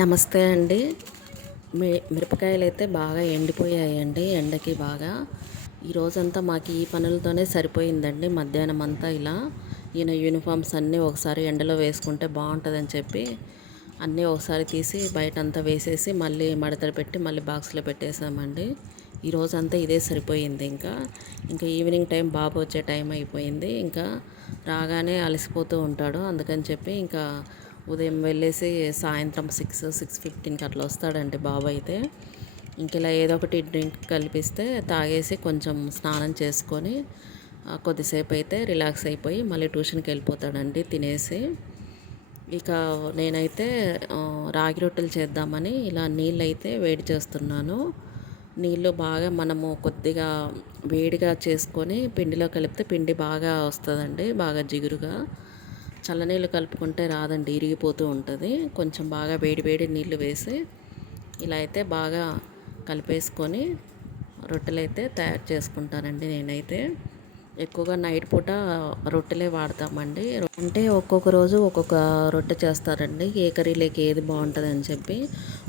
నమస్తే అండి. మిరపకాయలు అయితే బాగా ఎండిపోయాయండి ఎండకి బాగా. ఈరోజంతా మాకు ఈ పనులతోనే సరిపోయిందండి. మధ్యాహ్నం అంతా ఇలా ఈయన యూనిఫామ్స్ అన్నీ ఒకసారి ఎండలో వేసుకుంటే బాగుంటుందని చెప్పి అన్నీ ఒకసారి తీసి బయటంతా వేసేసి మళ్ళీ మడతలు పెట్టి మళ్ళీ బాక్స్లో పెట్టేసామండి. ఈరోజంతా ఇదే సరిపోయింది. ఇంకా ఈవినింగ్ టైం బాబు వచ్చే టైం అయిపోయింది. ఇంకా రాగానే అలసిపోతూ ఉంటాడు. అందుకని చెప్పి ఇంకా ఉదయం వెళ్ళేసి సాయంత్రం 6:15కి అట్లా వస్తాడండి బాబు అయితే. ఇంక ఇలా ఏదో ఒకటి డ్రింక్ కలిపిస్తే తాగేసి కొంచెం స్నానం చేసుకొని కొద్దిసేపు అయితే రిలాక్స్ అయిపోయి మళ్ళీ ట్యూషన్కి వెళ్ళిపోతాడండి తినేసి. ఇక నేనైతే రాగి రొట్టెలు చేద్దామని ఇలా నీళ్ళు అయితే వేడి చేస్తున్నాను. నీళ్ళు బాగా మనము కొద్దిగా వేడిగా చేసుకొని పిండిలో కలిపితే పిండి బాగా వస్తుందండి, బాగా జిగురుగా. చల్లనీళ్ళు కలుపుకుంటే రాదండి, ఇరిగిపోతూ ఉంటుంది. కొంచెం బాగా వేడి వేడి నీళ్ళు వేసి ఇలా అయితే బాగా కలిపేసుకొని రొట్టెలు అయితే తయారు చేసుకుంటానండి. నేనైతే ఎక్కువగా నైట్ పూట రొట్టెలే వాడతామండి. అంటే ఒక్కొక్క రోజు ఒక్కొక్క రొట్టె చేస్తారండి, ఏ కర్రీలోకి ఏది బాగుంటుంది అని చెప్పి.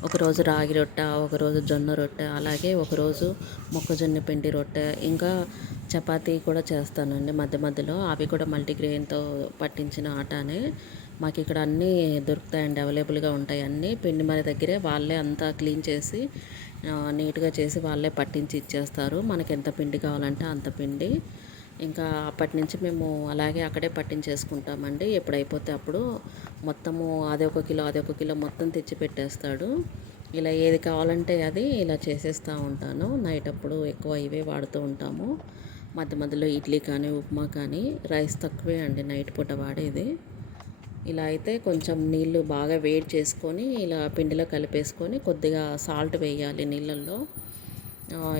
ఒకరోజు రాగి రొట్టె, ఒకరోజు జొన్న రొట్టె, అలాగే ఒకరోజు మొక్కజొన్న పిండి రొట్టె, ఇంకా చపాతీ కూడా చేస్తానండి మధ్య మధ్యలో. అవి కూడా మల్టీగ్రెయిన్తో పట్టించిన ఆటానే. మాకు ఇక్కడ అన్నీ దొరుకుతాయండి, అవైలబుల్గా ఉంటాయి అన్నీ. పిండి మన దగ్గరే వాళ్ళే అంతా క్లీన్ చేసి నీట్గా చేసి వాళ్ళే పట్టించి ఇచ్చేస్తారు. మనకి ఎంత పిండి కావాలంటే అంత పిండి. ఇంకా అప్పటి నుంచి మేము అలాగే అక్కడే పట్టించేసుకుంటామండి. ఎప్పుడైపోతే అప్పుడు మొత్తము అదొక కిలో అదొక కిలో మొత్తం తెచ్చి పెట్టేస్తాడు. ఇలా ఏది కావాలంటే అది ఇలా చేసేస్తూ ఉంటాను. నైట్ అప్పుడు ఎక్కువ ఇవే వాడుతూ ఉంటాము. మధ్య మధ్యలో ఇడ్లీ కానీ ఉప్మా కానీ. రైస్ తక్కువే అండి నైట్ పూట వాడేది. ఇలా అయితే కొంచెం నీళ్ళు బాగా వేడి చేసుకొని ఇలా పిండిలో కలిపేసుకొని కొద్దిగా సాల్ట్ వేయాలి నీళ్ళల్లో.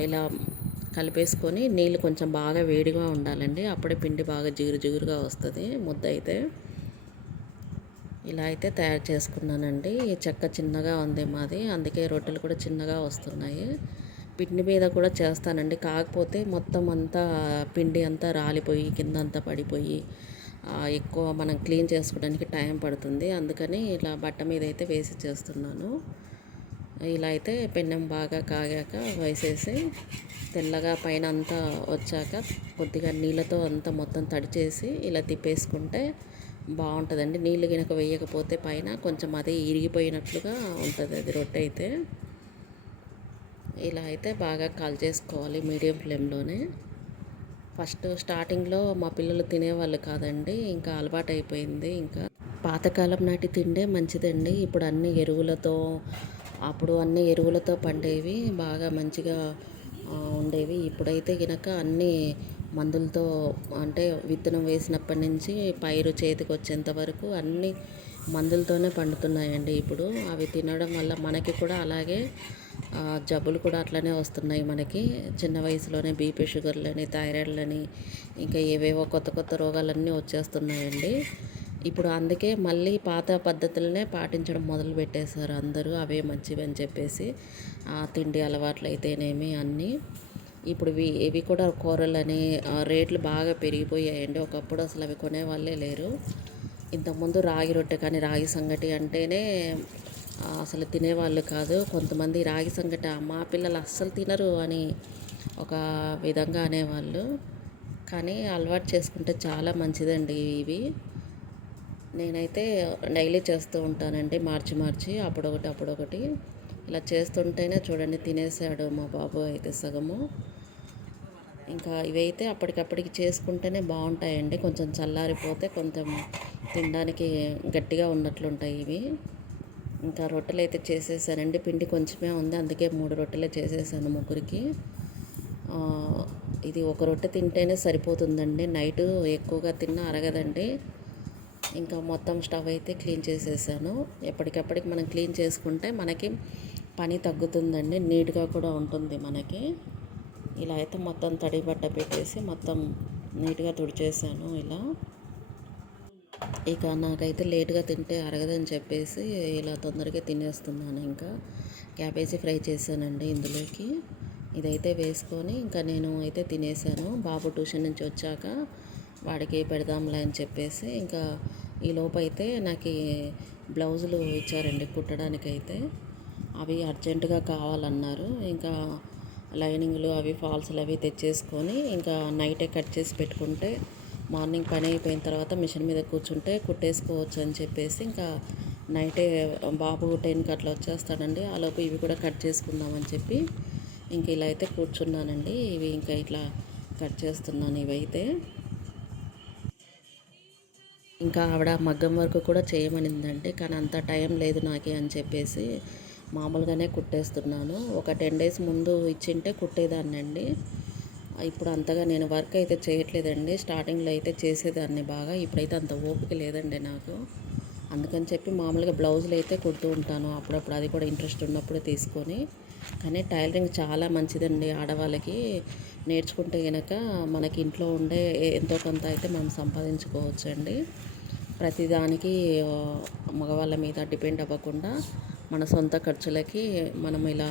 ఇలా కలిపేసుకొని నీళ్ళు కొంచెం బాగా వేడిగా ఉండాలండి, అప్పుడే పిండి బాగా జిగురు జిగురుగా వస్తుంది ముద్ద అయితే. ఇలా అయితే తయారు చేసుకున్నానండి. చెక్క చిన్నగా ఉంది మాది, అందుకే రొట్టెలు కూడా చిన్నగా వస్తున్నాయి. పిండి మీద కూడా చేస్తానండి, కాకపోతే మొత్తం అంతా పిండి అంతా రాలిపోయి కింద అంతా పడిపోయి ఎక్కువ మనం క్లీన్ చేసుకోవడానికి టైం పడుతుంది. అందుకని ఇలా బట్ట మీద అయితే వేసి చేస్తున్నాను. ఇలా అయితే పెన్నం బాగా కాగాక వేసేసి తెల్లగా పైన అంతా వచ్చాక కొద్దిగా నీళ్ళతో అంతా మొత్తం తడిచేసి ఇలా తిప్పేసుకుంటే బాగుంటుందండి. నీళ్ళు గినక వేయకపోతే పైన కొంచెం అదే ఇరిగిపోయినట్లుగా ఉంటుంది అది రొట్టె అయితే. ఇలా అయితే బాగా కాల్చేసుకోవాలి మీడియం ఫ్లేమ్లోనే. ఫస్ట్ స్టార్టింగ్లో మా పిల్లలు తినేవాళ్ళు కాదండి, ఇంకా అలవాటు అయిపోయింది. ఇంకా పాతకాలం నాటి తిండే మంచిదండి. ఇప్పుడు అన్ని ఎరువులతో, అప్పుడు అన్ని ఎరువులతో పండేవి బాగా మంచిగా ఉండేవి. ఇప్పుడైతే గినక అన్నీ మందులతో, అంటే విత్తనం వేసినప్పటి నుంచి పైరు చేతికి వచ్చేంత వరకు అన్నీ మందులతోనే పండుతున్నాయండి ఇప్పుడు. అవి తినడం వల్ల మనకి కూడా అలాగే జబ్బులు కూడా అట్లనే వస్తున్నాయి మనకి. చిన్న వయసులోనే బీపీ, షుగర్లని, థైరాయిడ్లని, ఇంకా ఏవేవో కొత్త కొత్త రోగాలన్నీ వచ్చేస్తున్నాయండి ఇప్పుడు. అందుకే మళ్ళీ పాత పద్ధతులనే పాటించడం మొదలు పెట్టేశారు అందరూ, అవే మంచివి అని చెప్పేసి. తిండి అలవాట్లు అయితేనేమి అన్నీ. ఇప్పుడు ఇవి కూడా కూరలని రేట్లు బాగా పెరిగిపోయాయండి. ఒకప్పుడు అసలు అవి కొనేవాళ్ళే లేరు. ఇంతకుముందు రాగి రొట్టె కానీ రాగి సంగటి అంటేనే అసలు తినేవాళ్ళు కాదు. కొంతమంది రాగి సంగటి మా పిల్లలు అస్సలు తినరు అని ఒక విధంగా అనేవాళ్ళు. కానీ అలవాటు చేసుకుంటే చాలా మంచిదండి ఇవి. నేనైతే డైలీ చేస్తూ ఉంటానండి, మార్చి మార్చి అప్పుడొకటి ఇలా చేస్తుంటేనే చూడండి తినేసాడు మా బాబు అయితే సగము. ఇంకా ఇవైతే అప్పటికప్పటికి చేసుకుంటేనే బాగుంటాయండి, కొంచెం చల్లారిపోతే కొంచెం తినడానికి గట్టిగా ఉన్నట్లుంటాయి ఇవి. ఇంకా రొట్టెలు అయితే చేసేసానండి, పిండి కొంచెమే ఉంది, అందుకే 3 రొట్టెలే చేసేసాను ముగ్గురికి. ఇది ఒక రొట్టె తింటేనే సరిపోతుందండి, నైటు ఎక్కువగా తిన్నా అరగదండి. ఇంకా మొత్తం స్టవ్ అయితే క్లీన్ చేసేసాను. ఎప్పటికప్పటికి మనం క్లీన్ చేసుకుంటే మనకి పని తగ్గుతుందండి, నీట్గా కూడా ఉంటుంది మనకి. ఇలా అయితే మొత్తం తడి బట్ట పెట్టేసి మొత్తం నీట్గా తుడిచేసాను ఇలా. ఇక నాకైతే లేట్గా తింటే అరగదని చెప్పేసి ఇలా తొందరగా తినేస్తున్నాను. ఇంకా క్యాబేజీ ఫ్రై చేశానండి ఇందులోకి. ఇదైతే వేసుకొని ఇంకా నేను అయితే తినేసాను. బాబు ట్యూషన్ నుంచి వచ్చాక వాడికి పెడదాంలే అని చెప్పేసి ఇంకా ఈ లోపు అయితే నాకు బ్లౌజులు ఇచ్చారండి కుట్టడానికైతే. అవి అర్జెంటుగా కావాలన్నారు. ఇంకా లైనింగ్లు అవి ఫాల్స్‌లు అవి తెచ్చేసుకొని ఇంకా నైటే కట్ చేసి పెట్టుకుంటే మార్నింగ్ పని అయిపోయిన తర్వాత మిషన్ మీద కూర్చుంటే కుట్టేసుకోవచ్చు అని చెప్పేసి ఇంకా నైటే బాబు 10కి అట్లా వచ్చేస్తాడండి. ఆలోపు ఇవి కూడా కట్ చేసుకుందామని చెప్పి ఇంక ఇలా అయితే కూర్చున్నానండి. ఇవి ఇంకా ఇట్లా కట్ చేస్తున్నాను ఇవైతే. ఇంకా ఆవిడ మగ్గం వర్క్ కూడా చేయమనిందండి. కానీ అంత టైం లేదు నాకే అని చెప్పేసి మామూలుగానే కుట్టేస్తున్నాను. ఒక 10 డేస్ ముందు ఇచ్చింటే కుట్టేదాన్నండి. ఇప్పుడు అంతగా నేను వర్క్ అయితే చేయట్లేదండి. స్టార్టింగ్లో అయితే చేసేదాన్ని బాగా. ఇప్పుడైతే అంత ఓపిక లేదండి నాకు. అందుకని చెప్పి మామూలుగా బ్లౌజులు అయితే కుడుతూ ఉంటాను అప్పుడప్పుడు. అది కూడా ఇంట్రెస్ట్ ఉన్నప్పుడు తీసుకొని. కానీ టైలరింగ్ చాలా మంచిదండి ఆడవాళ్ళకి. నేర్చుకుంటే గనక మనకి ఇంట్లో ఉండే ఎంతో కొంత అయితే మనం సంపాదించుకోవచ్చండి. ప్రతిదానికి మగవాళ్ళ మీద డిపెండ్ అవ్వకుండా మన సొంత ఖర్చులకి మనం ఇలా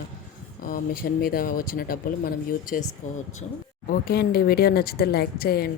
మిషన్ మీద వచ్చిన డబ్బులు మనం యూజ్ చేసుకోవచ్చు. ఓకే అండి. వీడియో నచ్చితే లైక్ చేయండి.